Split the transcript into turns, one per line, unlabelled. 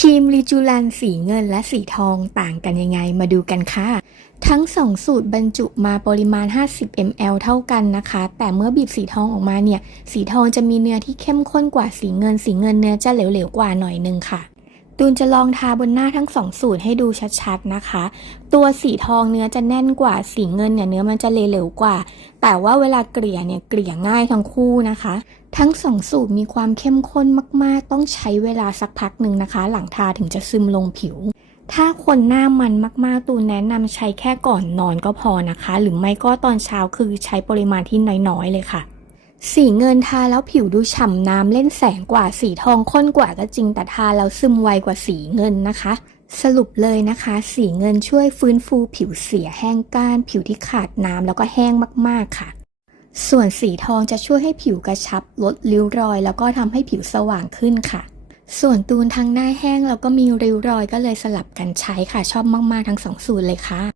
ครีมรีจูลันสีเงินและสีทองต่างกันยังไงมาดูกันค่ะ ทั้ง2สูตรบรรจุมาปริมาณ 50 ml เท่ากันนะคะ แต่เมื่อบีบสีทองออกมาเนี่ย สีทองจะมีเนื้อที่เข้มข้นกว่าสีเงิน สีเงินเนื้อจะเหลวๆกว่าหน่อยนึงค่ะ ตูนจะลองทาบนหน้าทั้งสองสูตรให้ดูชัดๆนะคะ ตัวสีทองเนื้อจะแน่นกว่าสีเงินเนี่ยเนื้อมันจะเหลวๆกว่า แต่ว่าเวลาเกลี่ยเนี่ยเกลี่ยง่ายทั้งคู่นะคะ ทั้งสองสูตรมีความเข้มข้นมากๆ ต้องใช้เวลาสักพักหนึ่งนะคะ หลังทาถึงจะซึมลงผิว ถ้าคนหน้ามันมากๆ ตูนแนะนำใช้แค่ก่อนนอนก็พอนะคะ หรือไม่ก็ตอนเช้าคือใช้ปริมาณที่น้อยๆเลยค่ะ สีเงินทาแล้วผิวดูฉ่ำน้ำเล่นแสงกว่าสีทองข้นกว่าก็จริงแต่ทาแล้วซึมไวกว่าสีเงินนะคะ สรุปเลยนะคะ สีเงินช่วยฟื้นฟูผิวเสียแห้งก้าน ผิวที่ขาดน้ำแล้วก็แห้งมากๆค่ะ ส่วนสีทองจะช่วยให้ผิวกระชับ ลดริ้วรอย แล้วก็ทำให้ผิวสว่างขึ้นค่ะ ส่วนตูนทางหน้าแห้งแล้วก็มีริ้วรอยก็เลยสลับกันใช้ค่ะชอบมากๆทั้งสองสูตรเลยค่ะ